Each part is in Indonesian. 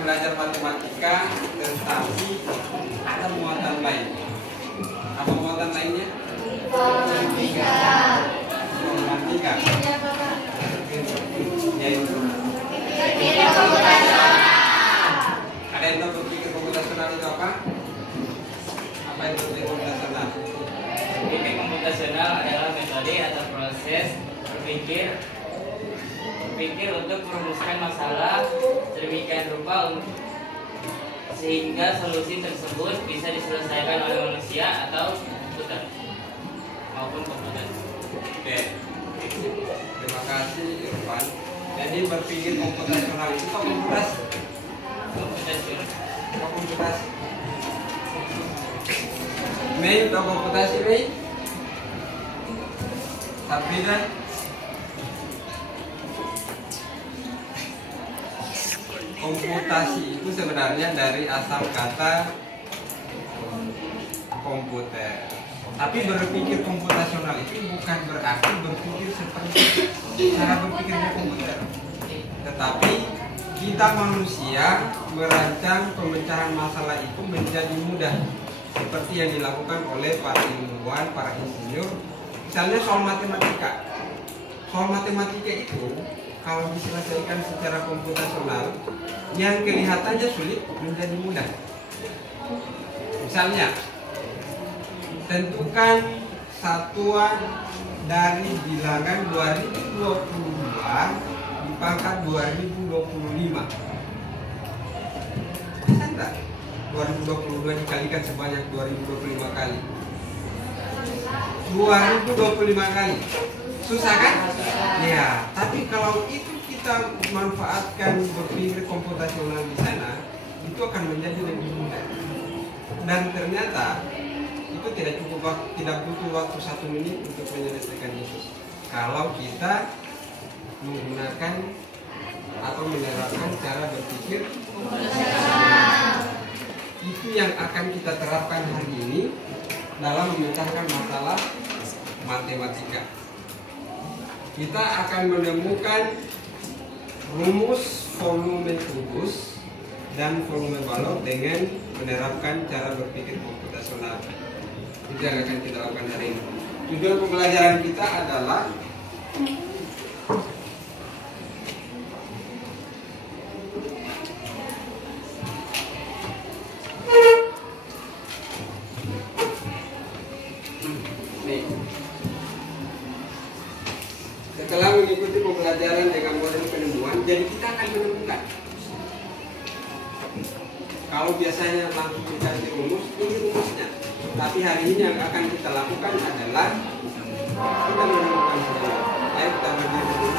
belajar matematika, tetapi ada muatan lain. Apa muatan lainnya? Informatika. Informatika. Yaitu Berpikir komputasional. ada yang tahu berpikir komputasional itu apa? Apa itu berpikir komputasional? Berpikir komputasional adalah metode atau proses berpikir untuk merumuskan masalah sedemikian rupa sehingga solusi tersebut bisa diselesaikan oleh manusia atau komputer maupun komputer. Oke. Terima kasih Irfan. Jadi berpikir komputasional itu apa komputasi? Komputasional. Apa komputasi? Mei, tahu komputasi Mei? Sabrina? Komputasi itu sebenarnya dari asal kata komputer. Tapi berpikir komputasional itu bukan berarti berpikir seperti cara berpikirnya komputer. Tetapi kita manusia merancang pemecahan masalah itu menjadi mudah, seperti yang dilakukan oleh para ilmuwan, para insinyur. Misalnya soal matematika. Soal matematika itu kalau diselesaikan secara komputasional, yang kelihatannya sulit menjadi mudah. Misalnya, tentukan satuan dari bilangan 2022 di pangkat 2025. Bisa enggak? 2022 dikalikan sebanyak 2025 kali. 2025 kali. Susah kan? Ya, tapi kalau itu kita manfaatkan berpikir komputasional di sana, itu akan menjadi lebih mudah. Dan ternyata itu tidak butuh waktu 1 menit untuk menyelesaikan itu. Kalau kita menggunakan atau menerapkan cara berpikir itu yang akan kita terapkan hari ini dalam memecahkan masalah matematika. Kita akan menemukan rumus volume kubus dan volume balok dengan menerapkan cara berpikir komputasional. Itu yang akan kita lakukan hari ini. Tujuan pembelajaran kita adalah setelah mengikuti pembelajaran dengan model penemuan, jadi kita akan menemukan. Kalau biasanya langsung mencari rumus, ini rumusnya. Tapi hari ini yang akan kita lakukan adalah kita menemukan sendiri. Ayo kita berdiri dulu.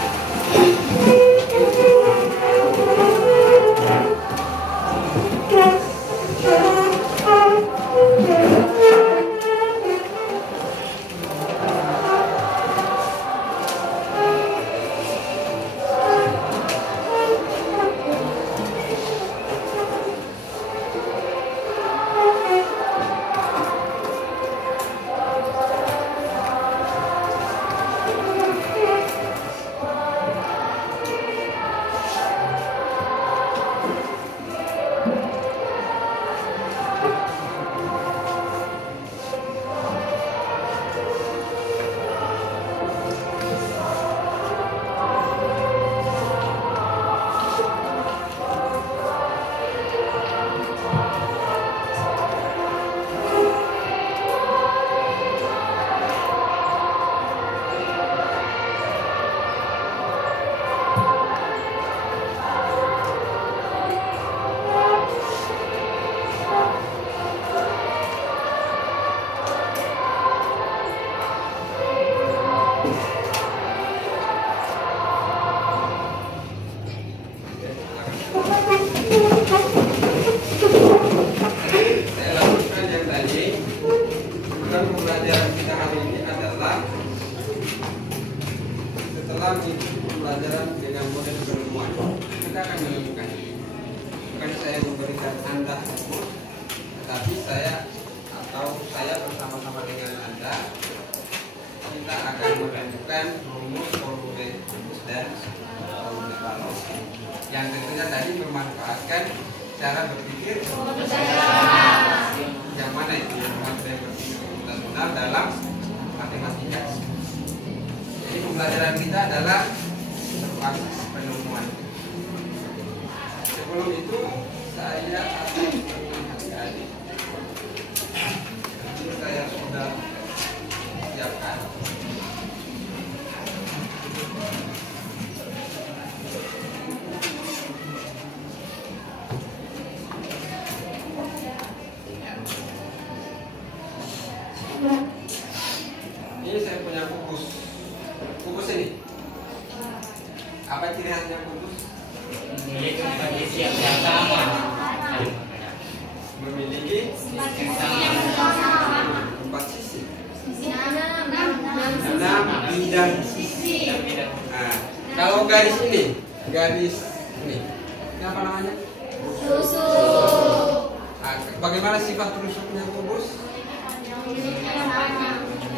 pembelajaran dengan model penemuan, kita akan menemukan. Bukan saya memberikan Anda rumus, tetapi saya bersama-sama dengan Anda, kita akan menemukan rumus volume kubus dan volume balok yang tentunya tadi memanfaatkan cara berpikir yang mana itu yang materi berpikir komputasional dalam matematika. Jadi pembelajaran kita adalah berbasis penemuan. Sebelum itu saya akan mengingatkan, ini saya sudah siapkan. Ini saya punya kubus. Kubus ini apa ciri khasnya kubus? Memiliki kondisi yang sama. Memiliki Yang sama. 4 sisi, 6 bidang sisi. Nah, kalau garis ini ini apa namanya? Tusuk. Nah, bagaimana sifat rusuknya kubus?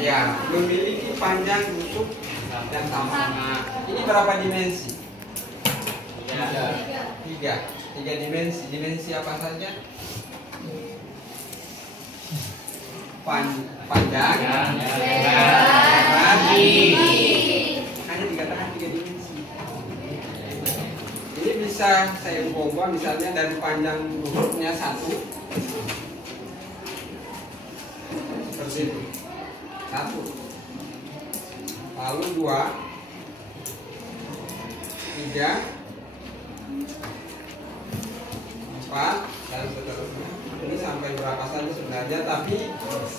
Ya, memiliki panjang rusuk dan sama. Ini berapa dimensi? Tiga dimensi. Dimensi apa saja? Panjang, lebar, hanya dikatakan 3 dimensi. Ini bisa saya ubah misalnya dari panjang rusuknya 1 seperti itu, 1, lalu 2, 3, 4 dan seterusnya. Ini sampai berapa saja sebenarnya, tapi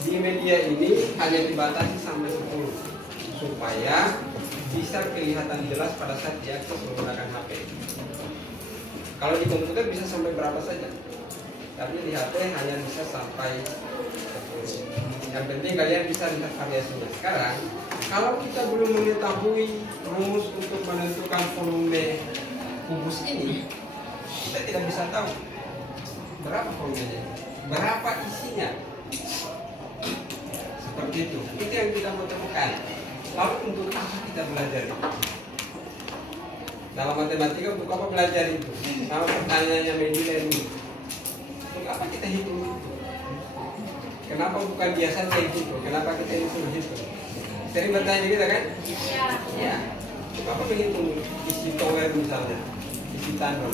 di media ini hanya dibatasi sampai 10 supaya bisa kelihatan jelas pada saat diakses menggunakan HP. Kalau di komputer bisa sampai berapa saja, tapi di HP hanya bisa sampai 10. Yang penting kalian bisa lihat variasinya. Sekarang kalau kita belum mengetahui rumus untuk menentukan volume kubus ini, kita tidak bisa tahu berapa volumenya, berapa isinya. Seperti itu yang kita mau temukan. Lalu untuk apa kita belajar itu? Dalam matematika untuk apa belajar itu? Kalau pertanyaannya Mendel ini, untuk apa kita hitung itu? Kenapa bukan biasanya hitung? Kenapa kita hitung? Sering bertanya kita kan? Iya. Apa menghitung isi tower misalnya, isi tandon?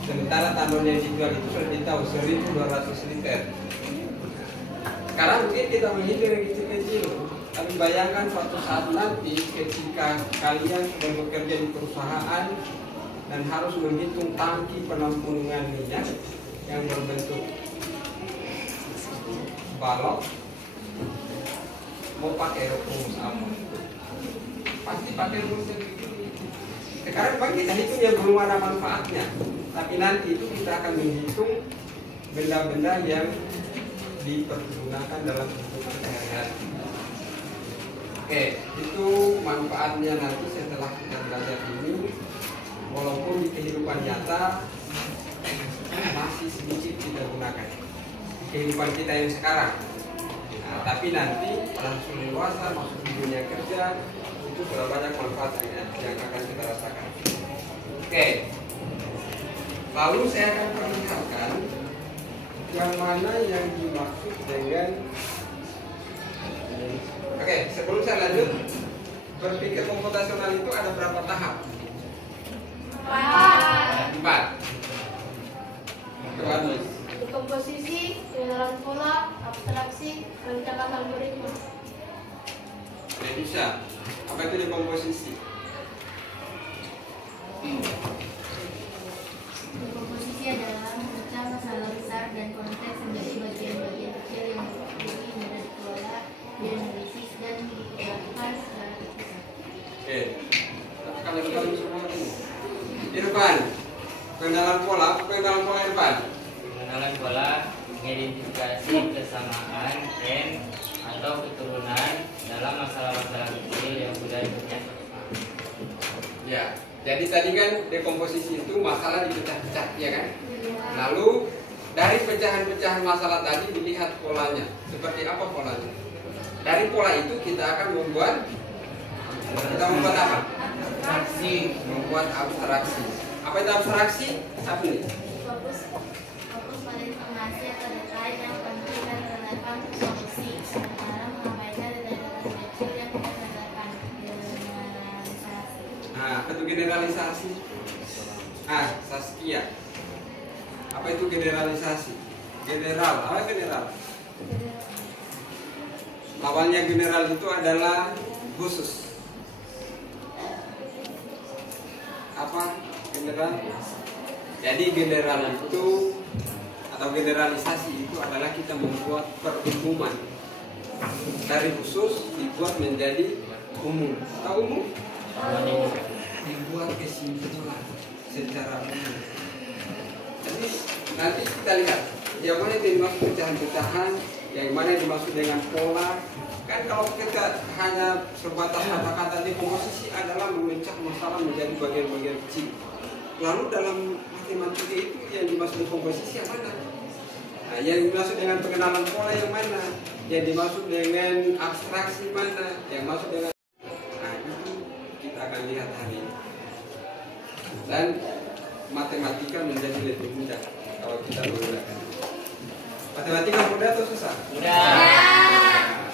Sementara tandon yang dijual itu sudah ditahu 1.200 liter. Sekarang mungkin kita menghitung yang kecil-kecil, tapi bayangkan suatu saat nanti ketika kalian sudah bekerja di perusahaan dan harus menghitung tangki penampungan minyak yang berbentuk balok, mau pakai rumus apa? Pasti pakai rumus yang begini. Sekarang bang kita hitung yang belum ada manfaatnya, tapi nanti itu kita akan menghitung benda-benda yang dipergunakan dalam kehidupan sehari-hari. Oke, itu manfaatnya nanti setelah kita belajar ini. Walaupun di kehidupan nyata masih sedikit kita gunakan kehidupan kita yang sekarang. Nah, tapi nanti pada sudah dewasa masuk di dunia kerja itu sudah banyak manfaat yang akan kita rasakan. Oke, lalu saya akan perlihatkan yang mana yang dimaksud dengan. Oke, sebelum saya lanjut, berpikir komputasional itu ada berapa tahap? 4. Bagus. Komposisi, pengenalan pola, abstraksi, rancangan algoritma. Bisa. Apa itu dekomposisi? Komposisi adalah memecah masalah besar dan konteks menjadi bagian-bagian kecil yang dipilih, mudah dikelola, dianalisis dan dilakukan secara terpisah. Oke. Kalau kita semua ini, Irfan, pengenalan pola Irfan. Pengenalan pola mengidentifikasi kesamaan tren atau keturunan dalam masalah-masalah kecil yang sudah dipecahkan. Ya, jadi tadi kan dekomposisi itu masalah dipecah-pecah, ya kan? Lalu dari pecahan-pecahan masalah tadi dilihat polanya. Seperti apa polanya? Dari pola itu kita akan membuat apa? Abstraksi. Membuat abstraksi. Apa itu abstraksi? Apa nih? generalisasi? Saskia. Apa itu generalisasi? General, apa general? Lawannya general itu adalah khusus. Apa general? Jadi general itu atau generalisasi itu adalah kita membuat perumuman dari khusus dibuat menjadi umum. Tahu umum? Dibuat kesimpulan secara umum. Jadi nanti kita lihat yang mana yang dimaksud pecahan-pecahan, yang mana yang dimaksud dengan pola. Kan kalau kita hanya sebatas kata-kata dekomposisi adalah memecah masalah menjadi bagian-bagian kecil. Lalu dalam matematika itu yang dimaksud dekomposisi yang mana? Nah, yang dimaksud dengan pengenalan pola yang mana? Yang dimaksud dengan abstraksi mana? Yang maksud dengan itu kita akan lihat hari ini. Dan matematika menjadi lebih mudah kalau kita menggunakan. Matematika mudah atau susah? Mudah.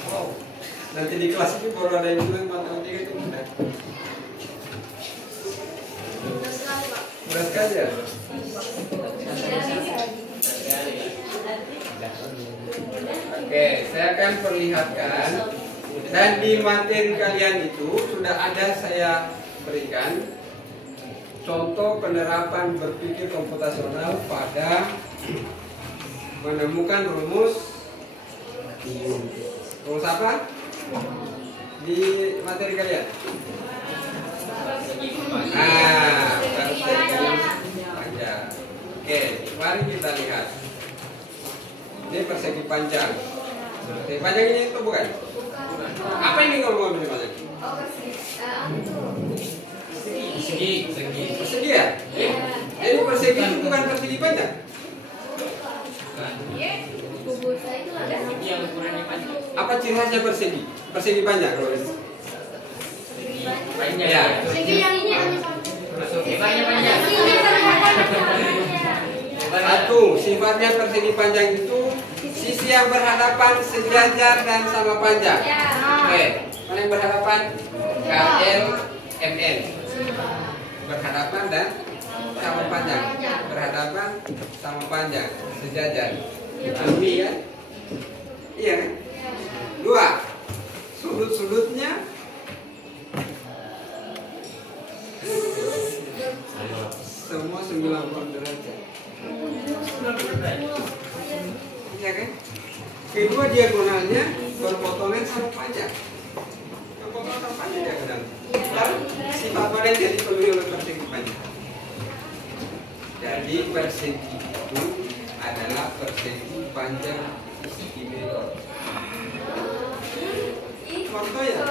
Wow. Nanti di kelas ini baru ada yang bilang matematika itu mudah. Mudah sekali ya? Oke, saya akan perlihatkan. Dan di materi kalian itu sudah ada saya berikan contoh penerapan berpikir komputasional pada menemukan rumus apa? Di materi kalian. Persegi panjang. Oke, mari kita lihat. Ini persegi panjang. Persegi panjang ini itu bukan? Apa ini kalau mau panjang? Persegi ya? Jadi persegi itu bukan persegi panjang. Apa ciri khasnya persegi? Persegi panjang kalau itu. Panjang. Ya. Satu, sifatnya persegi panjang itu sisi yang berhadapan sejajar dan sama panjang. Oke, mana yang berhadapan? KL, MN. Berhadapan dan sama panjang. Berhadapan sama panjang, sejajar. Ini ya? Iya kan? Dua, sudut-sudutnya semua 90 derajat. Iya kan? Kedua, diagonalnya berpotongan sama panjang. Berpotongan sama panjang diagonal. Lalu sifat mana yang jadi penuhi oleh persegi panjang? Jadi persegi itu adalah persegi panjang istimewa. Contoh ya?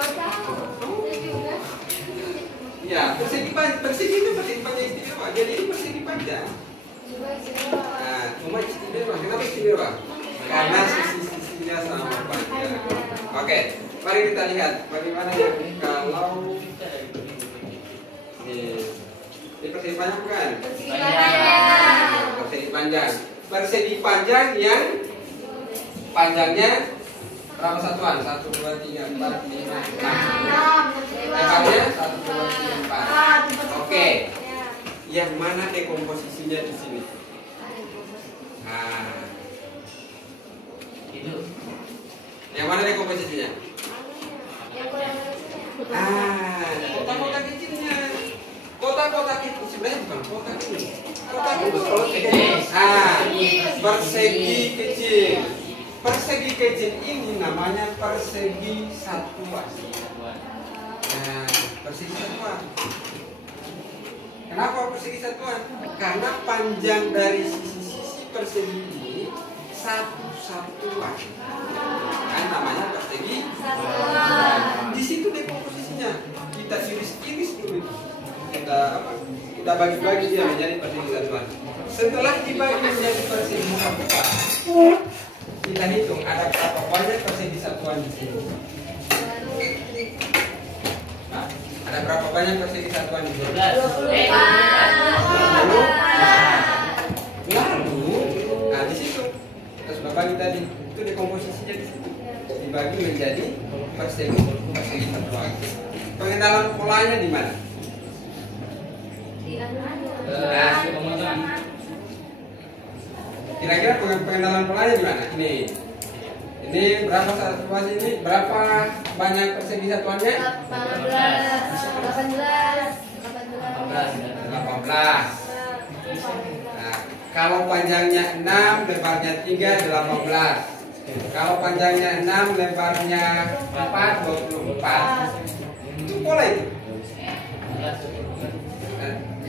Ya, persegi itu persegi panjang istimewa. Jadi ini persegi panjang. Nah, cuma istimewa. Kenapa istimewa? Karena sisi-sisinya sama panjang. Oke, mari kita lihat bagaimana ya kalau ini persegi panjang bukan? Persegi panjang. Persegi panjang yang panjangnya berapa satuan? 1, 2, 3, 4, 5, 6. Lebarnya 1, 2, 3, 4. Oke. Yang mana dekomposisinya di sini? Nah, Itu. yang mana dekomposisinya? Kota-kota kecilnya. Kota-kota kecil sebenarnya bukan kota kecil. Kota kecil. Persegi kecil. Persegi kecil ini namanya persegi satuan. Nah, persegi satuan. Kenapa persegi satuan? Karena panjang dari sisi-sisi persegi ini satu satuan. Kan namanya persegi satuan. Di situ dekomposisinya. Kita iris-iris dulu. Kita bagi-bagi dia menjadi persegi satuan. Setelah dibagi menjadi persegi satuan, kita hitung ada berapa banyak persegi satuan di sini. Nah, ada berapa banyak persegi satuan di sini? 20. Lalu, nah di situ kita sudah bagi tadi, itu dekomposisinya di situ dibagi menjadi persegi satuan. Pengenalan polanya di mana? Kira-kira pengenalan polanya gimana? Ini berapa luas ini? Berapa banyak persegi satuannya? 18. Nah, kalau panjangnya 6, lebarnya 3, 18. Kalau panjangnya 6, lebarnya 4, 24. Itu pola itu.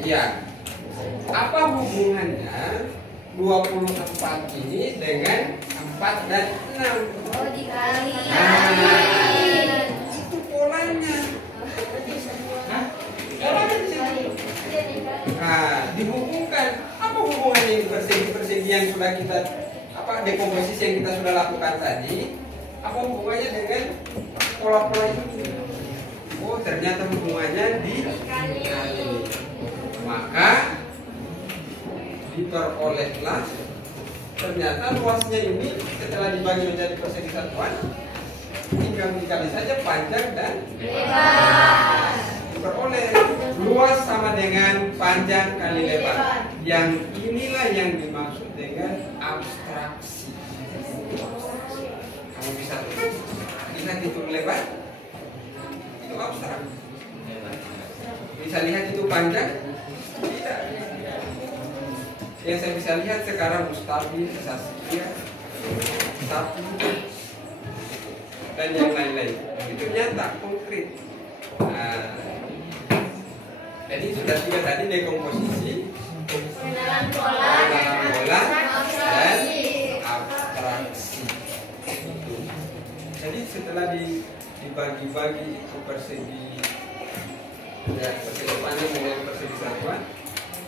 Iya. Apa hubungannya 24 ini dengan 4 dan 6? Oh, dikali. Itu polanya. Nah, dihubungkan. Apa hubungannya persegi-persegi yang sudah kita dekomposisi yang kita sudah lakukan tadi? Apa hubungannya dengan pola-pola itu? Oh, ternyata hubungannya dikali. Maka diperolehlah ternyata luasnya ini setelah dibagi menjadi persegi satuan tinggal dikali saja panjang dan lebar. Diperoleh luas sama dengan panjang kali lebar. Yang inilah yang dimaksud dengan abstraksi. Kamu bisa hitung lebar, itu abstrak. Bisa lihat itu panjang, tidak. Yang saya bisa lihat sekarang Mustafi, Saskia, Sapi, dan yang lain-lain. Itu nyata, konkret. Nah, jadi sudah tiga tadi dekomposisi, Pengenalan pola, dan abstraksi. Jadi setelah dibagi-bagi itu persegi, ya, persegi panjang dengan persegi satuan,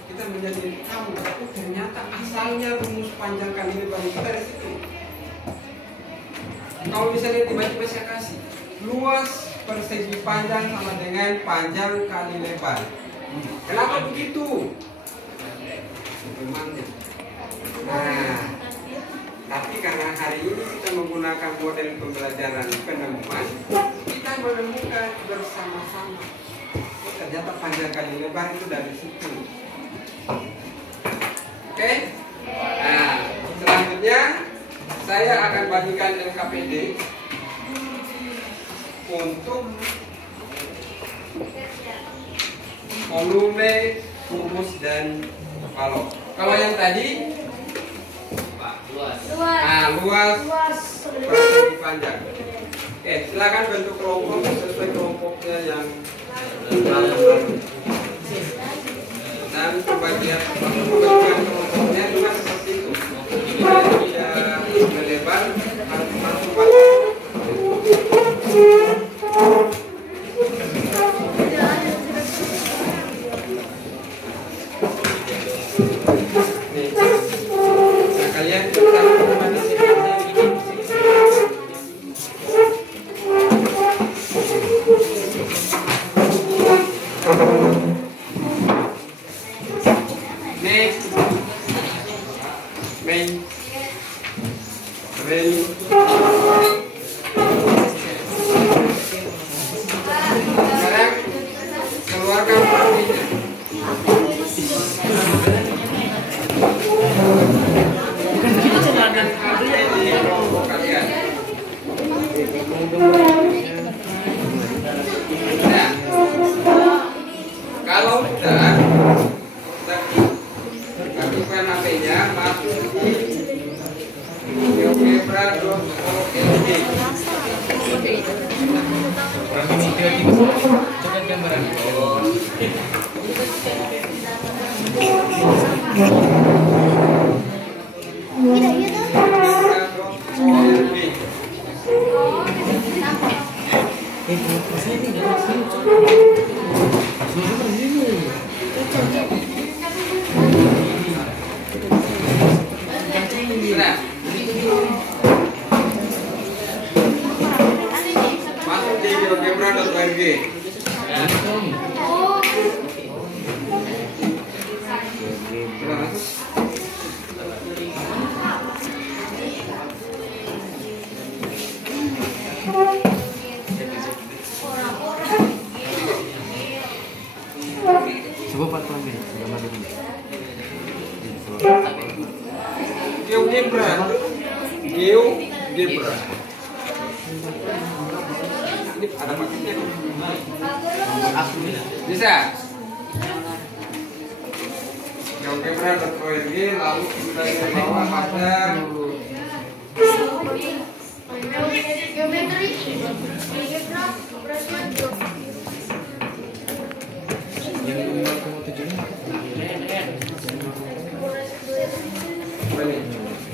kita menjadi tahu ternyata asalnya rumus panjang kali lebar itu dari situ. Kalau misalnya tiba-tiba saya kasih luas persegi panjang sama dengan panjang kali lebar, kenapa begitu? Memangnya. Nah, tapi karena hari ini kita menggunakan model pembelajaran penemuan, kita menemukan bersama-sama. Oh, ternyata panjang kali lebar itu dari situ. Oke? Nah, selanjutnya saya akan bagikan LKPD untuk volume, kubus, dan balok. Kalau yang tadi luas persegi panjang. Oke, silakan bentuk kelompok sesuai kelompoknya yang dan pembagian kelompoknya juga seperti itu. Tidak melebar harus masuk kalian bisa next main sekarang keluarkan partinya. Nah, kalau sudah aktifkan HP-nya, masuk di geogebra.org. Coba gambaran. Masuk di geogebra.org. Coba Pak Klambi. GeoGebra. GeoGebra. Ini ada paketnya. Bisa. GeoGebra.org, lalu kita ke bawah ada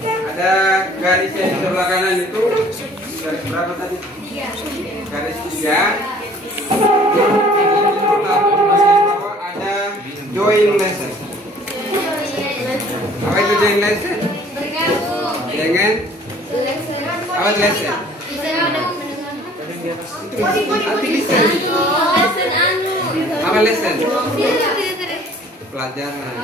ada garis yang di sebelah kanan itu garis berapa tadi? Garis 3. Ada join lesson. Apa itu join lesson? Bergabung Dengan apa lesson? Arti lesson. Apa lesson? Pelajaran.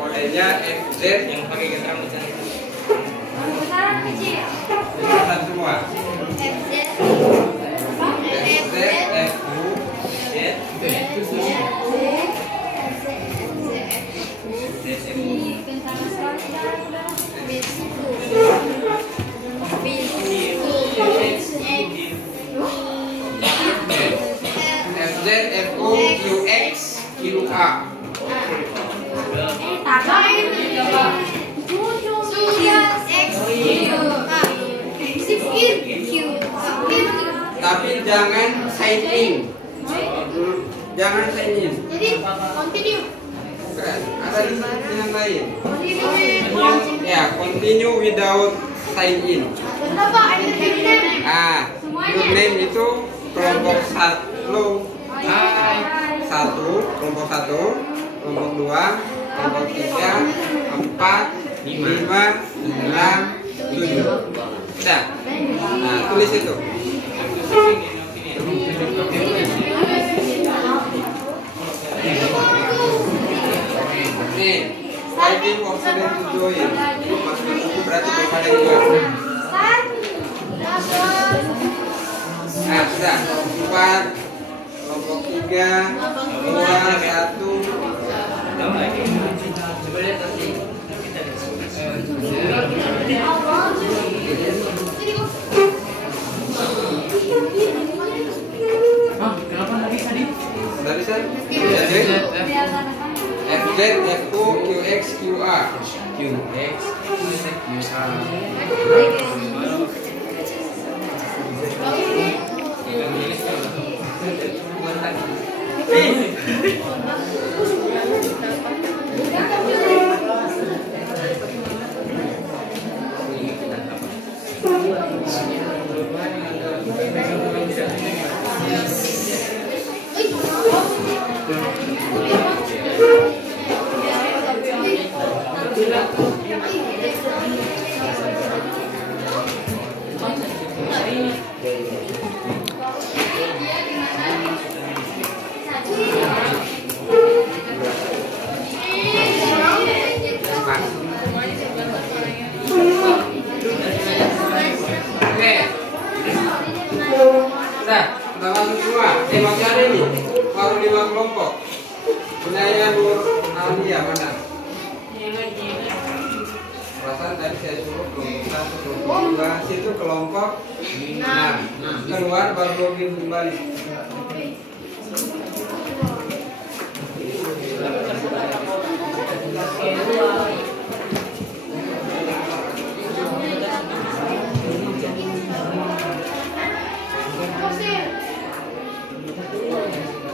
Modelnya FZ yang pakai keterangan semua. FZ, FU, FZ, FU, QX, QA. Tapi jangan sign in. Jangan sign in. Jadi continue. Bukan, ada di yang lain. Ya, continue without sign in. Kenapa ada username? Username itu kelompok satu, kelompok 1, kelompok 2, kelompok 3, 4, 5, 6, 7. Sudah. Nah, tulis itu. Nih, waiting for student to join. Masuk buku berarti belum ada yang join. Nah, sudah. 4, kelompok 3, 2, 1. Coba lihat nanti. Kenapa lagi tadi? Sudah bisa? FZ, FU, QX, QR. QX, Oke. Sudah, kita masuk semua. Masih ada ini. Baru 5 kelompok. Penyanyi Nur Alia mana? Perasaan tadi saya suruh kelompok 1, kelompok 2, situ kelompok 6. Keluar baru login kembali.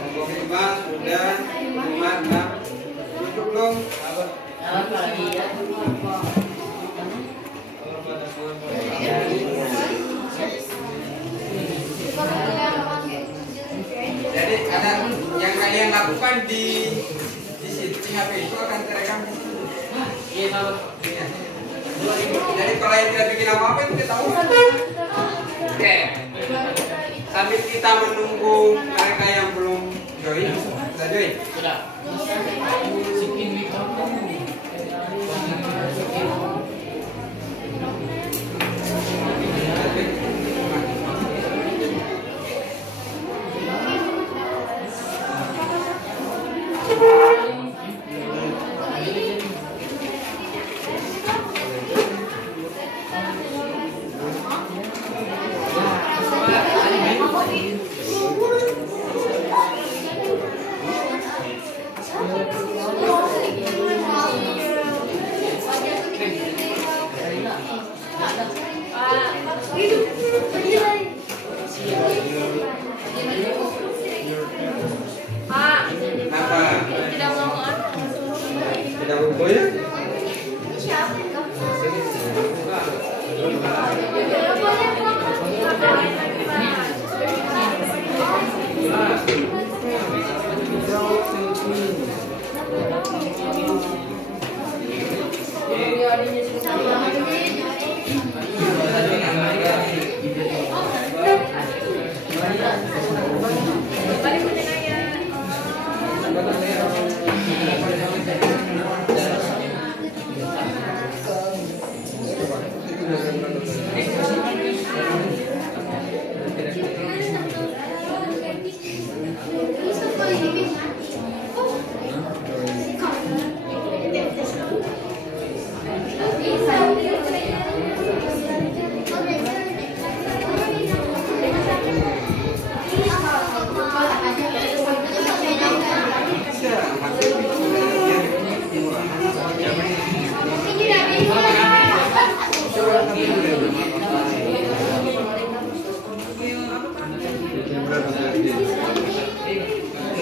Kelompok 5 sudah, 5, 6. Itu belum? Jadi ada yang kayak kalian lakukan di HP itu akan terekam di situ. Iya, tahu. Iya. Jadi kalau yang tidak bikin apa-apa itu ketahuan. Oke. Sambil kita menunggu mereka yang belum join, sudah join? Sudah. Tidak mau ya?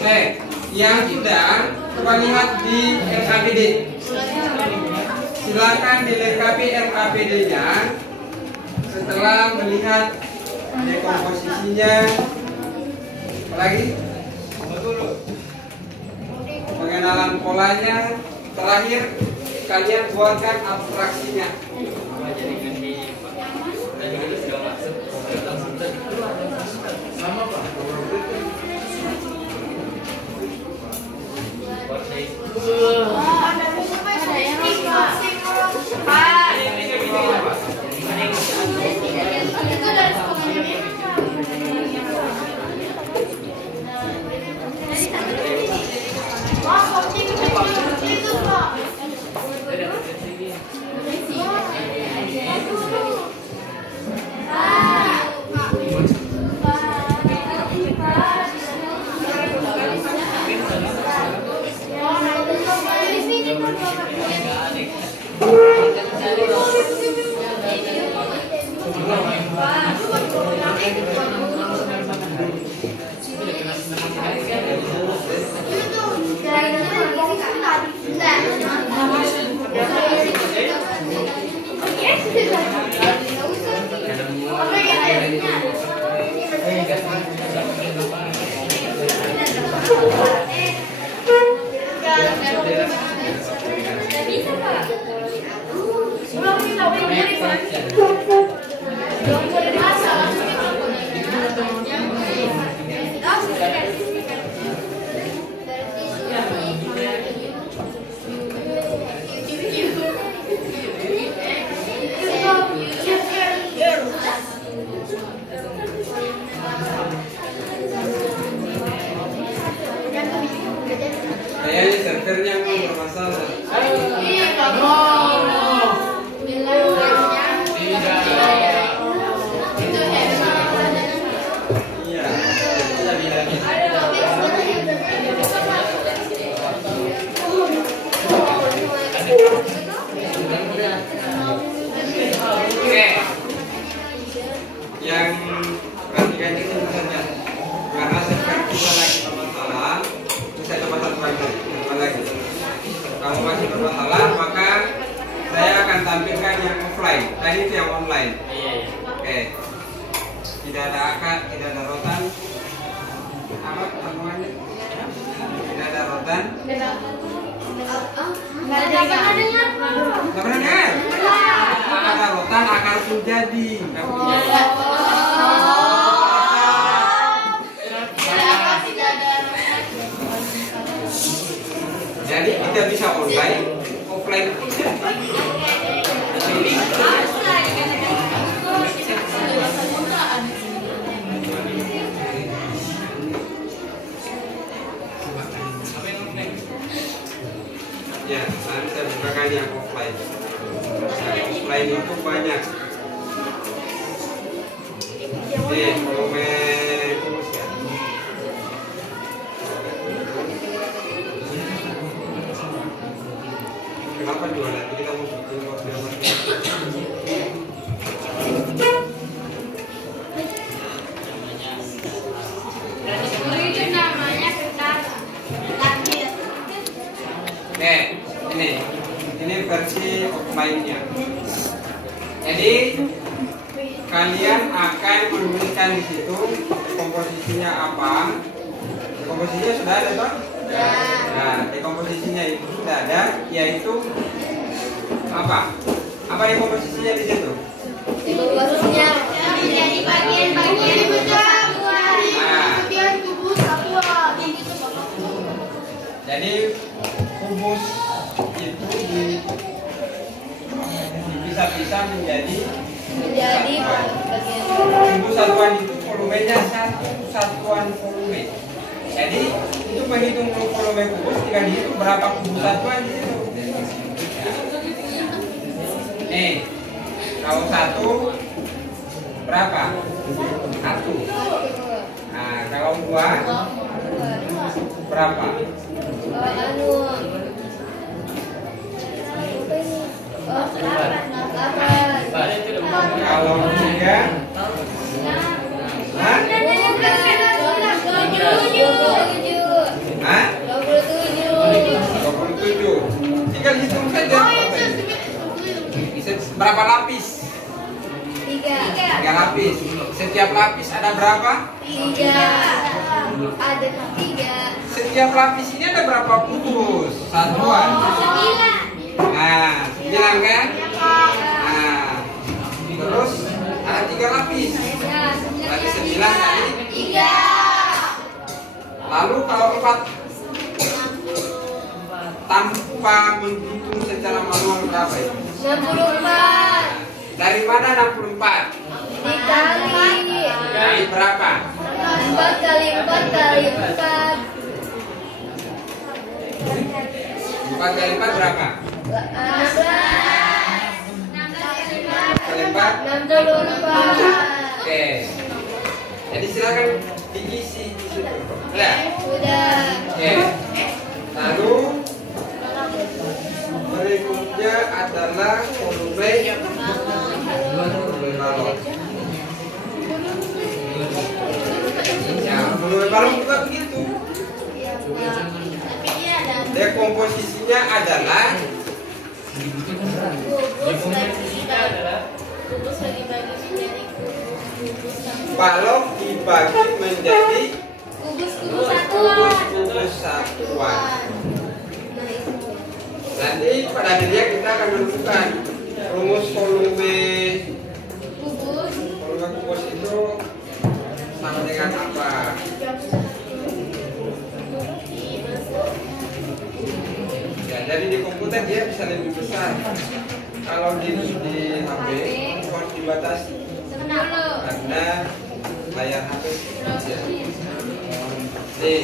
Oke, yang sudah coba lihat di RKPD. Silakan dilengkapi RKPD-nya. Setelah melihat dekomposisinya, apalagi pengenalan polanya, terakhir kalian buatkan abstraksinya. Sama Pak. Kayaknya servernya memang bermasalah. Iya, kita bilang. Oke, yang perhatikan itu saja. Karena server kita lagi bermasalah, saya coba satu lagi. Kalau masih bermasalah, maka rotan? Nggak pernah dengar. Nggak pernah dengar? Kata rotan akar pun jadi. Jadi kita bisa online, offline bisa. Ya, nanti saya bukakan yang offline. Yang offline itu banyak. Volume kubus ya. Kenapa juga nanti kita mau bikin model Itu namanya kertas lakis. Ini versi offline-nya. Jadi kalian akan menuliskan di situ komposisinya apa. Komposisinya sudah ada toh? Nah, komposisinya itu sudah ada, yaitu apa? Apa komposisinya di situ? Komposisinya menjadi bagian-bagian satuan. Kemudian kubus satuan. Jadi kubus itu dipisah-pisah menjadi bagian. kubus satuan itu volumenya satu satuan volume. Jadi itu menghitung volume kubus tinggal dihitung berapa kubus satuan di situ. Nih, kalau satu berapa? Satu. Nah, kalau dua berapa? Kalau tiga, hah? 27. Tinggal hitung saja. Berapa lapis? 3 lapis. Setiap lapis ada berapa? 3. Ada 3. Setiap lapis ini ada berapa kubus satuan? 9. Nah, 9 kan? Nah, terus ada 3 lapis. Berarti 9 kali 3. Lalu kalau 4 tanpa menghitung secara manual berapa itu? 64. Dari mana 64? Dari berapa? 4 kali 4 kali 4. 4 kali 4 berapa? 16 Kali 4? 64. Oke. Jadi silakan diisi di situ. Udah? Udah. Oke. Lalu berikutnya adalah volume balon. Ya, volume balon juga begitu. Dekomposisinya adalah balok dibagi menjadi kubus satuan. Nanti pada akhirnya kita akan menemukan rumus volume kubus itu sama dengan apa. Ya, jadi di komputer dia bisa lebih besar. Kalau di HP harus dibatasi karena layar HP. Ya. Nih,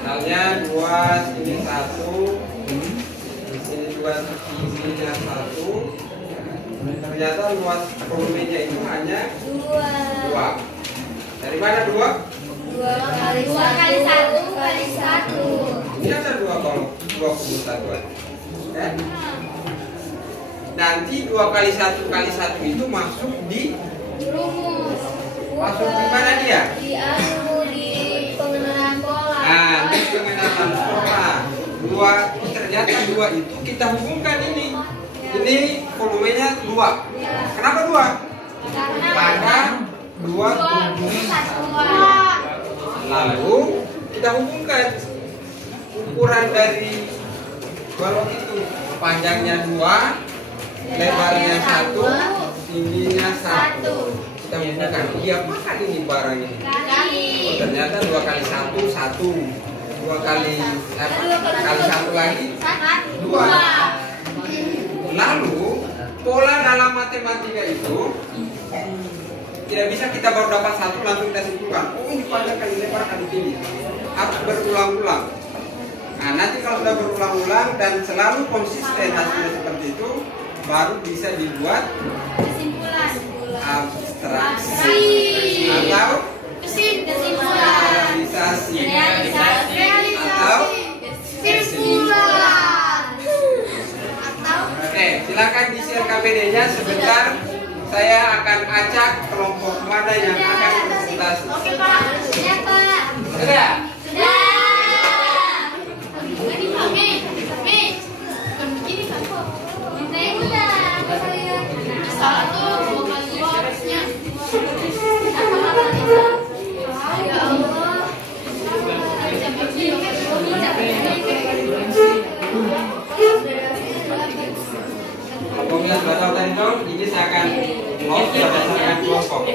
misalnya 2 sini 1. Ini juga sisinya 1. Ternyata luas volumenya itu hanya 2. Dari mana 2? 2 kali 1 kali 1. Ini ada 2 balok, 2 kubus satuan. Kan? Nanti 2 kali 1 kali 1 itu masuk di rumus. Masuk di mana dia? Di pengenalan pola. Nah, di pengenalan pola. 2, ternyata 2 itu kita hubungkan ini. Ini volumenya 2. Kenapa 2? Karena 2 kubus satuan. Lalu kita hubungkan ukuran dari balok itu panjangnya 2, lebarnya 1, tingginya 1. Kita bukan, iya makan ini barang ini. Oh, ternyata 2 kali 1, 1. 2 kali 1 lagi 2. Lalu pola dalam matematika itu tidak bisa kita baru dapat 1 langsung kita simpulkan. Oh ini panjang kali lebar kali tinggi. Harus berulang-ulang. Nah nanti kalau sudah berulang-ulang dan selalu konsisten hasilnya seperti itu, baru bisa dibuat Kesimpulan. abstraksi atau realisasi atau kesimpulan. Oke, silakan di share KPD-nya sebentar. Saya akan acak kelompok mana yang akan presentasi. Oke Pak, siap Pak. Sudah. Sudah. Ini kami, bukan begini kan kok. Saya udah. Satu, 2 kali 2 harusnya. Ya Allah. Kelompoknya sudah tahu tadi dong. Ini saya akan load berdasarkan kelompok. Ini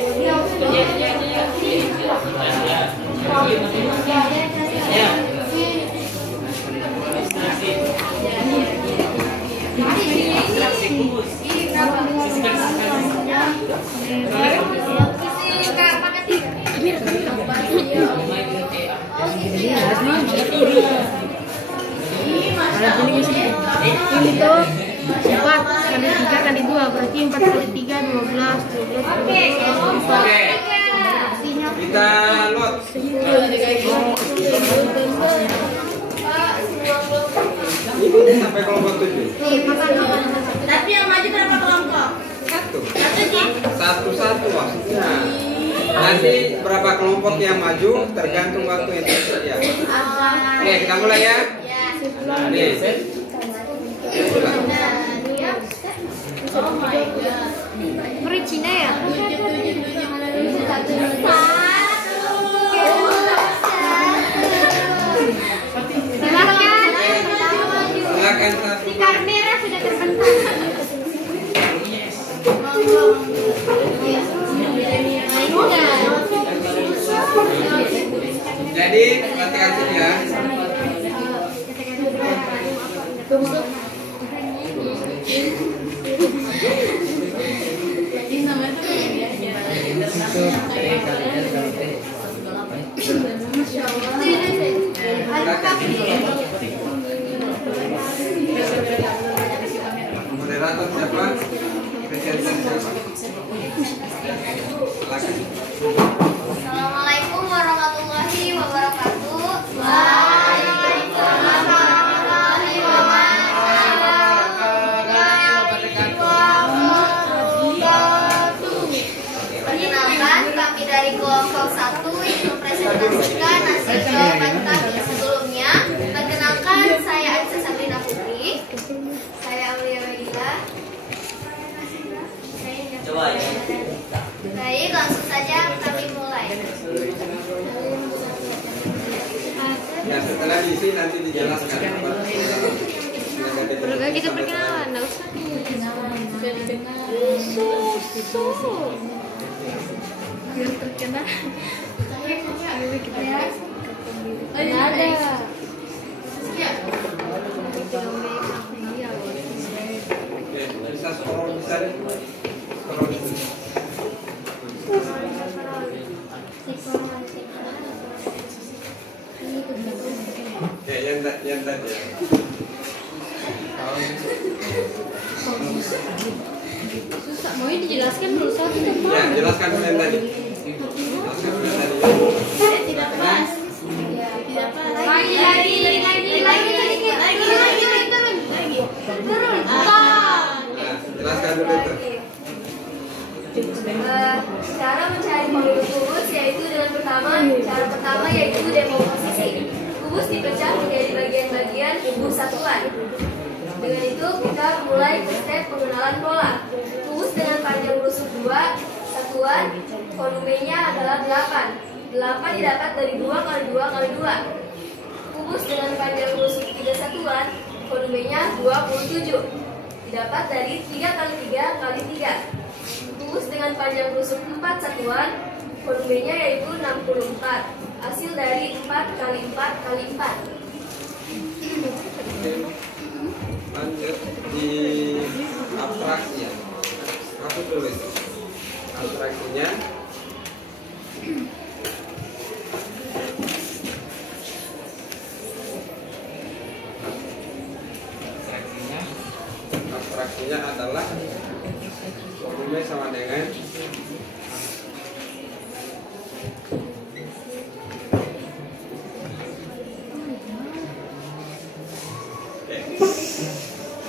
tuh 4 kali 3 kali 2 berarti 4 kali 3 12 Oke, kita load. Ini sampai kelompok 7. Tapi yang maju berapa kelompok? Satu maksudnya. Nanti berapa kelompok yang maju tergantung waktu yang tersedia. Oke, kita mulai ya. Nih. Oh my god. Meri Cina ya? Silakan satu. Merah sudah terbentuk. Jadi perhatikan sini ya. Moderator siapa? Presenter siapa? Silakan. Assalamualaikum warahmatullahi wabarakatuh. Waalaikumsalam warahmatullahi wabarakatuh. Perkenalkan, kami dari kelompok 1 yang mempresentasikan hasil jawaban kami sebelumnya. Perkenalkan, saya Aisyah Sabrina Putri. Saya Aulia Wegila. Coba ya. Baik, langsung saja kami mulai. Ya setelah diisi nanti dijelaskan. Perlu kita perkenalan, enggak usah. Biar terkenal. Ada. Oke, bisa scroll bisa deh. Scroll dulu. Oke, yang tadi ya. Susah, mau dijelaskan dulu satu. Ya, jelaskan dulu yang tadi. Jelaskan dulu yang tadi. Saya tidak pas. Tidak pas. Lagi. Turun. Nah, jelaskan dulu itu. Cara mencari penduduk kubus yaitu dengan cara pertama yaitu dekomposisi. Kubus dipecah menjadi bagian-bagian kubus satuan. Dengan itu kita mulai ke step pengenalan pola. Kubus dengan panjang rusuk 2 satuan, volumenya adalah 8. 8 didapat dari 2 kali 2 kali 2. Kubus dengan panjang satuan, volumenya 27. Didapat dari 3 kali 3 kali 3. Kubus dengan panjang rusuk 4 satuan, volumenya yaitu 64. Hasil dari 4 kali 4 kali 4. Lanjut di abstraksi ya. Aku tulis abstraksinya. Abstraksinya adalah volume sama dengan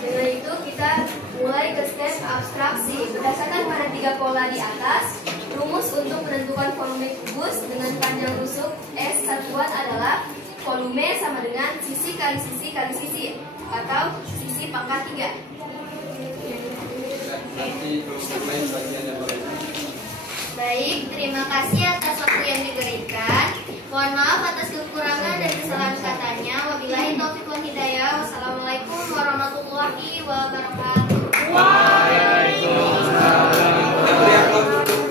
Dengan itu kita mulai ke step abstraksi. Berdasarkan pada 3 pola di atas, rumus untuk menentukan volume kubus dengan panjang rusuk S satuan adalah volume sama dengan sisi kali sisi kali sisi atau sisi pangkat 3. nanti kelompok lain bagiannya boleh. Baik, terima kasih atas waktu yang diberikan. Mohon maaf atas kekurangan dan kesalahan katanya. Wabillahi taufiq wal hidayah. Wassalamualaikum warahmatullahi wabarakatuh. Kita beri aplaus untuk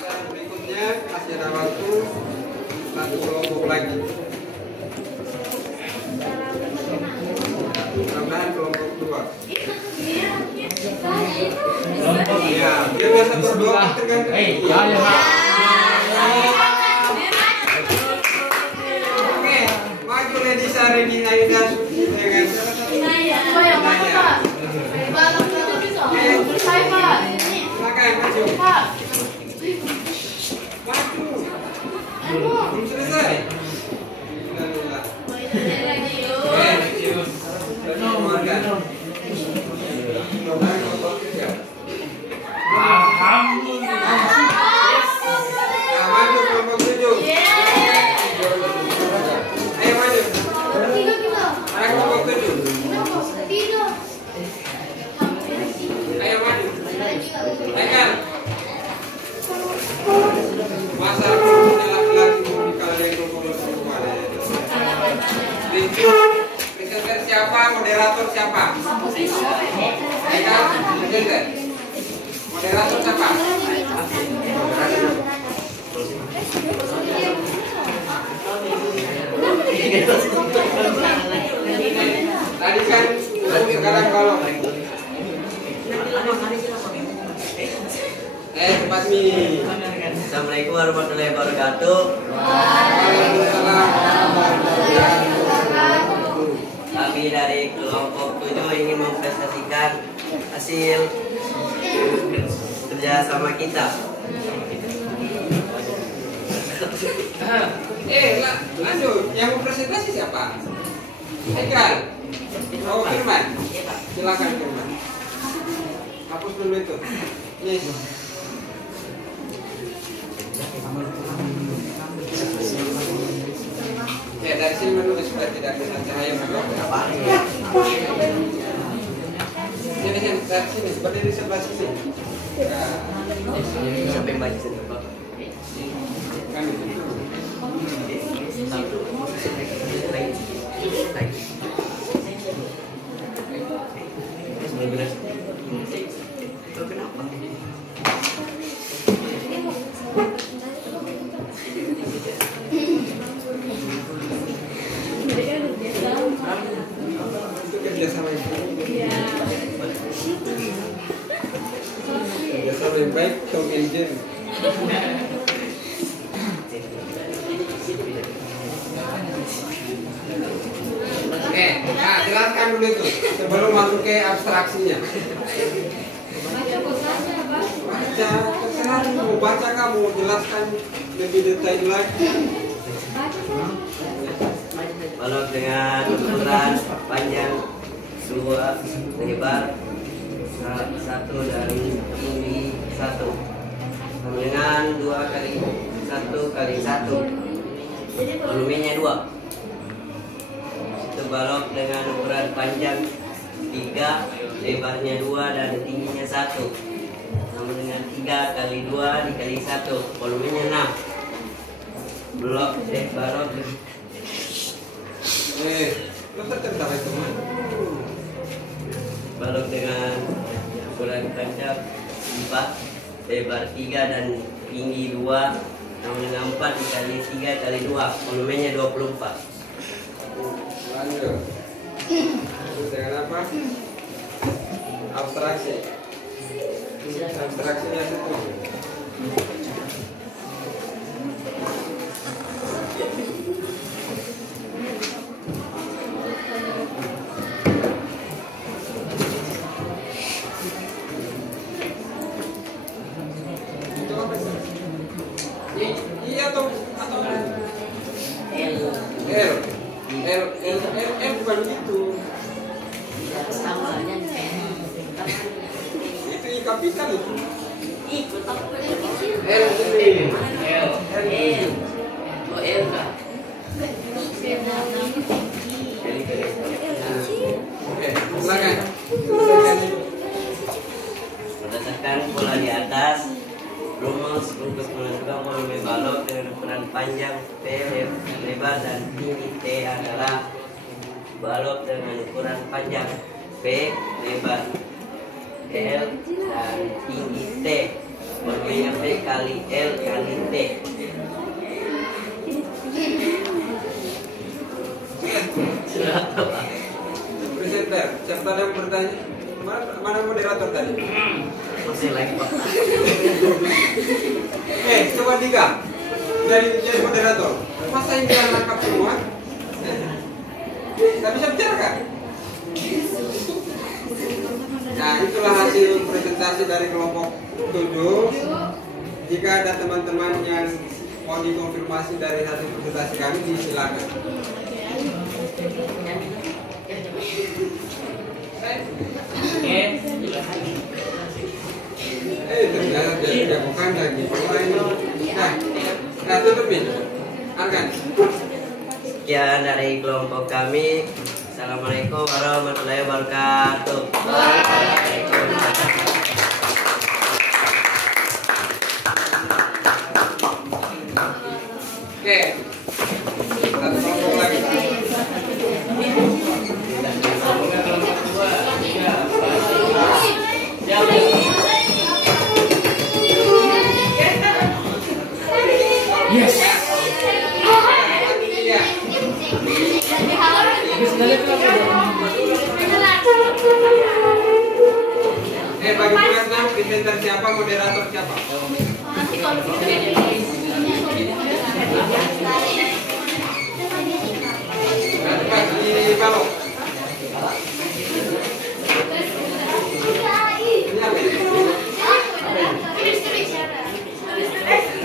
dan berikutnya masih ada waktu satu kelompok lagi. Mudah-mudahan kelompok 2. Ya, dia biasa berdoa tergantung. Oke, maju Lady Sarini Aida Suci dengan salah satu. Silakan maju. Maju. Belum selesai. Alhamdulillah. Maju kelompok 7. Ayo maju. Ada kelompok 7. Ayo maju. Tekan. Masa laki-laki mau dikalahin kelompok 7. Presenter siapa? Moderator siapa? Tekan. Presenter. Moderator siapa? Tadi kan sekarang kalau cepat nih. Assalamualaikum warahmatullahi wabarakatuh. Kami dari kelompok 7 ingin mempresentasikan hasil kerjasama kita. Lanjut. Yang mau presentasi siapa? Ekran. Oh, Firman. Silakan Firman. Hapus dulu itu. Nih. Ya, dari sini menulis supaya tidak kena cahaya matahari. Sini, dari sini, berdiri sebelah sini. Sampai baca sini. Kami. Itu kerjasama yang kerjasama yang baik, Tom Engine. Oke, nah jelaskan dulu itu sebelum masuk ke abstraksinya. Baca, terserah mau baca kamu jelaskan lebih detail lagi. Balok dengan ukuran panjang 2, lebar 1 dan tinggi 1 dengan 2 kali 1 kali 1, volumenya 2. Itu balok dengan ukuran panjang 3, lebarnya 2 dan tingginya 1. sama dengan 3 kali 2 dikali 1, volumenya 6. Balok Lo tertarik teman? balok dengan ukuran panjang 4, lebar 3 dan tinggi 2 sama dengan 4 dikali 3 kali 2, volumenya 24. Lanjut. Terus dengan apa? Abstraksi. Abstraksinya itu. Itu apa sih? Iya atau L bukan gitu. Itu I kapital itu. L ini. L kah? Oke, silakan. Berdasarkan pola di atas, rumus untuk menentukan volume balok dengan ukuran panjang P, lebar dan tinggi T adalah balok dengan ukuran panjang P, lebar L dan tinggi T, volumenya P kali L kali T. Presenter, siapa tadi yang bertanya? Mana moderator tadi? Masih lagi Pak. Coba Dika, jadi moderator. Masa ini yang lengkap semua? Tapi bisa bicara kan? Nah, itulah hasil presentasi dari kelompok 7. Jika ada teman-teman yang mau dikonfirmasi dari hasil presentasi kami, silakan. Ternyata dia bukan lagi. Nah, tutupin. Arkan. Sekian dari kelompok kami. Assalamualaikum warahmatullahi wabarakatuh. Oke. Satu kelompok lagi. Bagi tugasnya presenter siapa, moderator siapa? Bagi balok. Ini apa ini?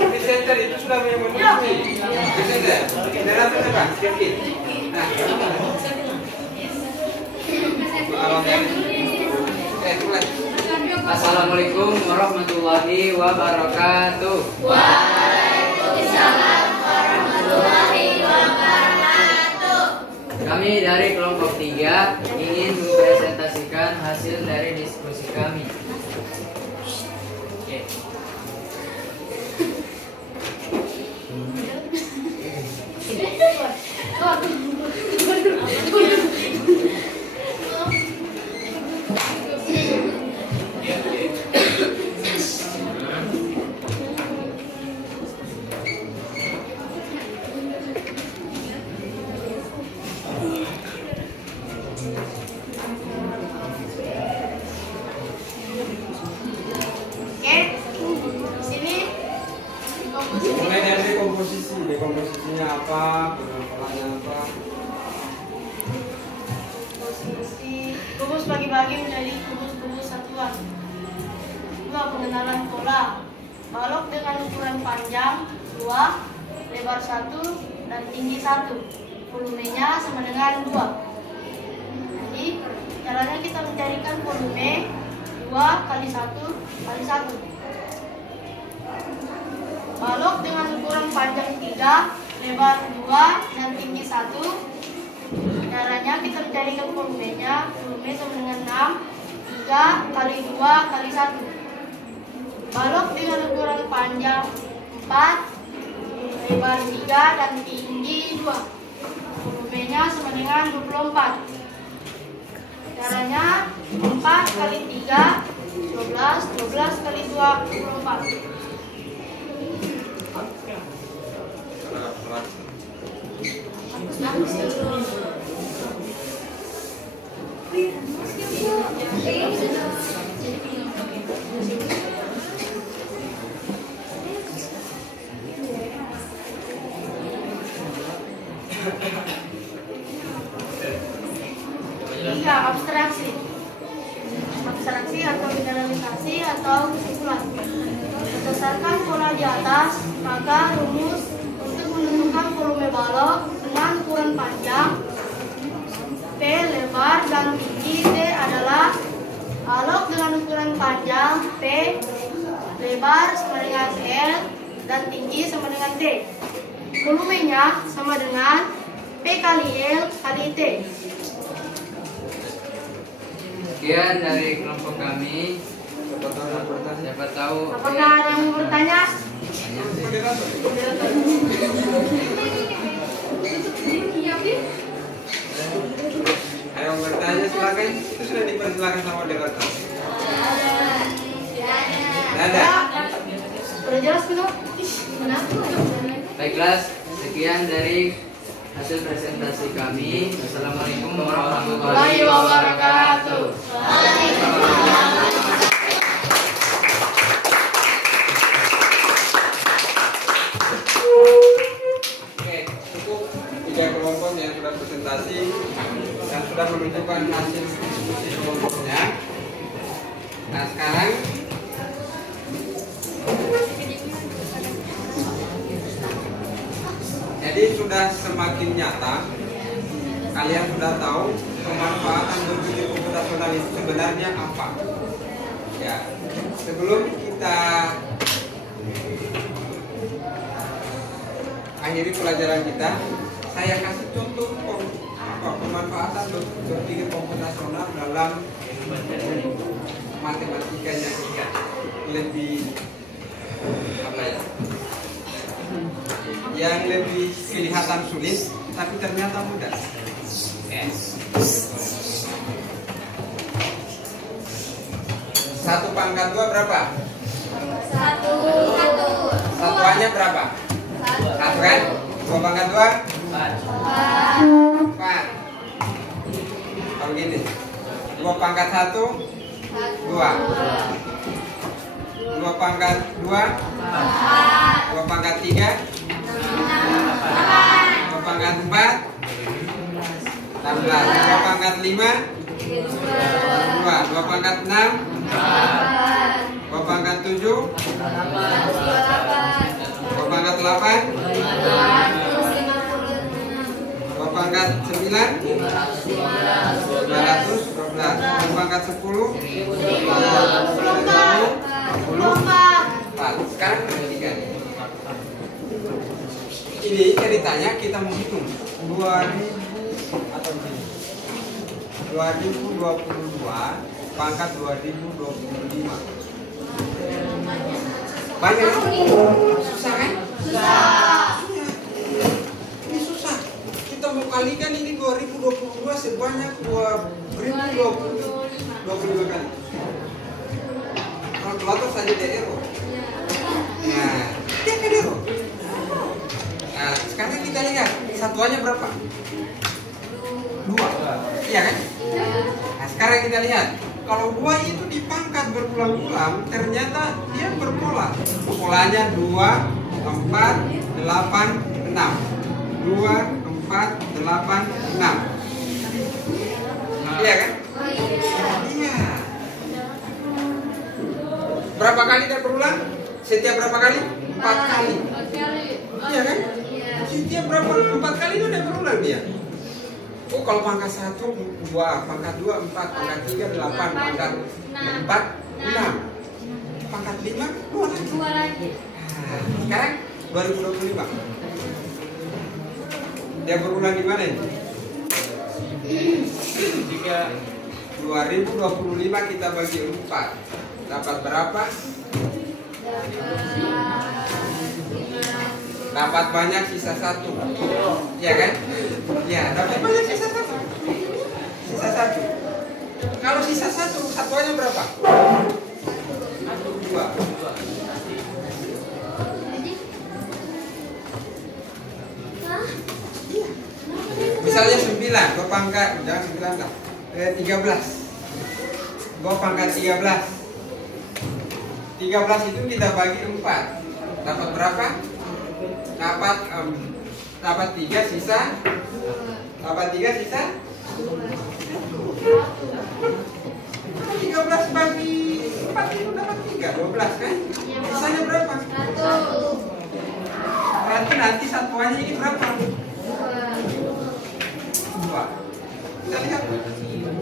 Presenter itu sudah memenuhi. Presenter, moderator siapa? Sedikit. Nah, mulai. Assalamualaikum warahmatullahi wabarakatuh. Waalaikumsalam warahmatullahi wabarakatuh. Kami dari kelompok 3 ingin mempresentasikan hasil dari diskusi kami. Oke. Mulai dari komposisinya apa, penampilannya apa. Kubus bagi-bagi menjadi kubus-kubus satuan. 2. Pengenalan pola. Balok dengan ukuran panjang 2, lebar 1, dan tinggi 1. Volumenya sama dengan 2. Jadi, caranya kita mencarikan volume 2 kali 1 kali 1. Balok dengan ukuran panjang 3, lebar 2, dan tinggi 1. Caranya kita mencarikan volumenya. Volume sama dengan 6, 3 kali 2 kali 1. balok dengan ukuran panjang 4, lebar 3, dan tinggi 2. Volumenya sama dengan 24. Caranya 4 kali 3, 12, 12 kali 2, 24. Tiga, abstraksi. Abstraksi atau generalisasi atau kesimpulan. Berdasarkan pola di atas, maka rumus untuk menentukan volume balok dengan ukuran panjang P, lebar, dan tinggi T adalah balok dengan ukuran panjang P, lebar sama dengan L, dan tinggi sama dengan T. Volumenya sama dengan P kali L kali T. Sekian dari kelompok kami. Siapa tahu. Apakah ada yang mau bertanya? Ayo bertanya silakan. Itu sudah dipersilakan sama moderator. Ada. Sudah jelas belum? Baiklah, sekian dari hasil presentasi kami. Assalamualaikum warahmatullahi wabarakatuh. Oke, cukup 3 kelompok yang sudah presentasi dan sudah menunjukkan hasil diskusi kelompoknya. Nah sekarang jadi sudah semakin nyata, kalian sudah tahu pemanfaatan berpikir komputasional itu sebenarnya apa. Ya, sebelum kita akhiri pelajaran kita, saya kasih contoh pemanfaatan berpikir komputasional dalam matematikanya lebih apa ya? Yang lebih kelihatan sulit, tapi ternyata mudah. Satu pangkat 2 berapa? Satuannya berapa? 1 kan? 2 pangkat 2? 4. Kalau gini 2 pangkat 1 2. 2 pangkat 2 2 pangkat 3 2 pangkat 4 16. 2 pangkat 5 2. 2 pangkat 6 2 pangkat 7 2 pangkat 8 2 pangkat 9 212. 2 pangkat 10 4. Sekarang perhatikan. Ini ceritanya kita mau hitung 2000 atau begini 2022 pangkat 2025. Banyak kan? Susah kan? Ini susah. Kita mau kalikan ini 2022 sebanyak 2025 kali. Kalkulator saja error. Nah, dia kan error. Nah, sekarang kita lihat satuannya berapa? 2. Iya kan? Nah, sekarang kita lihat kalau 2 itu dipangkat berulang-ulang, ternyata dia berpola. Polanya 2, 4, 8, 6. 2, 4, 8, 6. Iya kan? Iya. Berapa kali dia berulang? Setiap berapa kali? 4 kali. Iya kan? Setiap berapa? 4 kali itu dia berulang dia. Oh, kalau pangkat 1 2, pangkat 2 4, pangkat 3 8, pangkat 4 6. Pangkat 5 2 lagi. Nah, sekarang 2025. Dia berulang di mana ini? Jika 2025 kita bagi 4 dapat berapa? Dapat banyak sisa 1. Ya kan? Ya, dapat banyak sisa 1. Sisa 1. Kalau sisa 1, satuannya berapa? 2. Misalnya 9, gue pangkat, jangan 9 lah, 13. Gue pangkat 13. 13 itu kita bagi 4. Dapat berapa? Dapat 3 sisa. Dapat 3 sisa. 13 bagi 4 itu dapat 3, 12 kan? Sisanya berapa? 1. Berarti nanti satuannya ini berapa? 2. Kita lihat.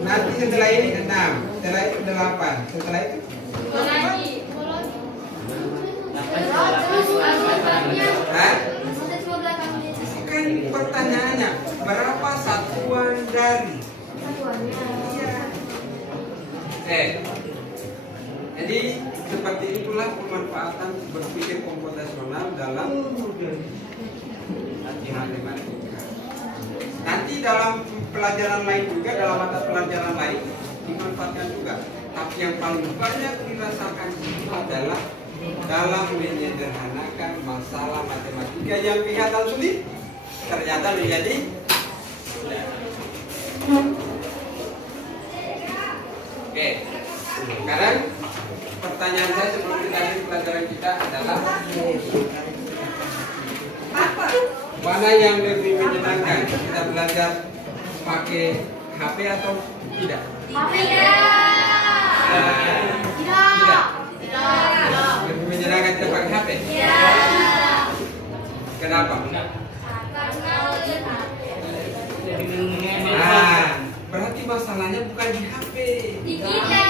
Nanti setelah ini 6, setelah itu 8, setelah itu 2 lagi. Hah? Kan pertanyaannya berapa satuan dari? Iya. Jadi seperti itulah pemanfaatan berpikir komputasional dalam matematika. Nanti dalam pelajaran lain juga, dalam mata pelajaran lain dimanfaatkan juga. Tapi yang paling banyak dirasakan itu adalah dalam menyederhanakan masalah matematika yang kelihatan sulit ternyata menjadi mudah. Oke, sekarang pertanyaan saya seperti tadi pelajaran kita adalah mana yang lebih menyenangkan, kita belajar pakai HP atau tidak? Tidak. Lebih menyenangkan kita pakai HP? Iya. Kenapa? Berarti masalahnya bukan di HP. Di kita.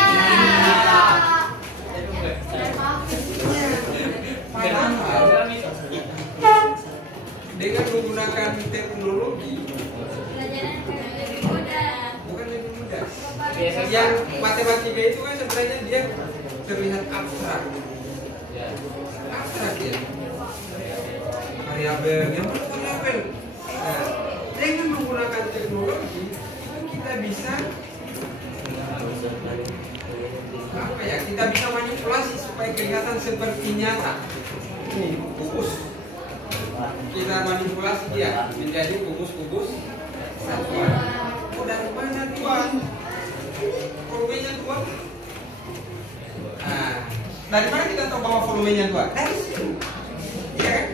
Padahal dengan menggunakan teknologi bukan lebih mudah. Yang matematika itu kan sebenarnya dia terlihat abstrak. Abstrak ya. Variabel yang variabel. Nah, dengan menggunakan teknologi itu kita bisa apa ya? Kita bisa manipulasi supaya kelihatan seperti nyata. Ini kubus. Kita manipulasi dia menjadi kubus-kubus satuan. Oh, dari mana Tuhan? Volumenya 2. Nah, dari mana kita tahu bahwa volumenya 2? Dari sini. Iya kan?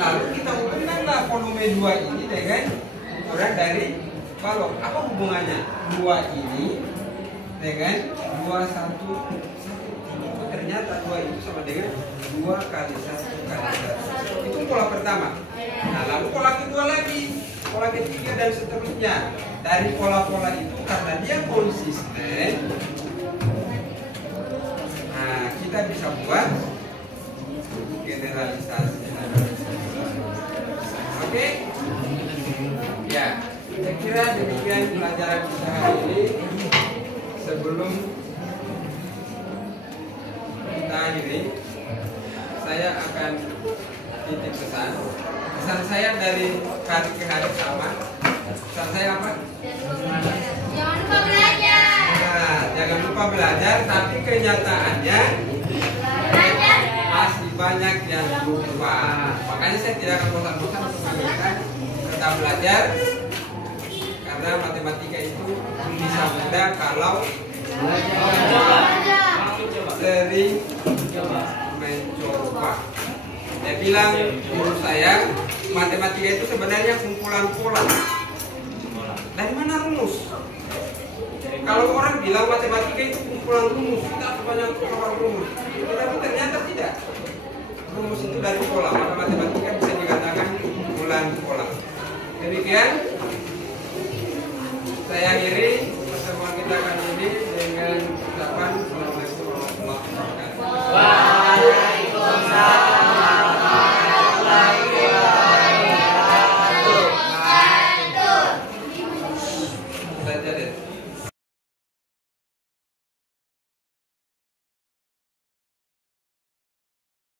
Lalu kita hubungkanlah volume 2 ini dengan ukuran dari balok. Apa hubungannya 2 ini dengan 2, 1? Ternyata 2 itu sama dengan 2 kali 1 kali 1. Itu pola pertama. Nah, lalu pola kedua lagi, pola ketiga dan seterusnya. Dari pola-pola itu karena dia konsisten, nah kita bisa buat generalisasi. Oke? Ya, saya kira demikian pelajaran kita hari ini. Sebelum kita akhiri, saya akan titip pesan. Pesan saya dari hari ke hari sama. Pesan saya apa? Jangan lupa belajar. Nah, jangan lupa belajar, tapi kenyataannya masih banyak yang lupa. Makanya saya tidak akan bosan-bosan untuk mengingatkan tetap belajar, karena matematika itu bisa mudah kalau sering mencoba. Dia bilang guru saya, matematika itu sebenarnya kumpulan pola. Dari mana rumus? Kalau orang bilang matematika itu kumpulan rumus, kita sebanyak keluar rumus. Kita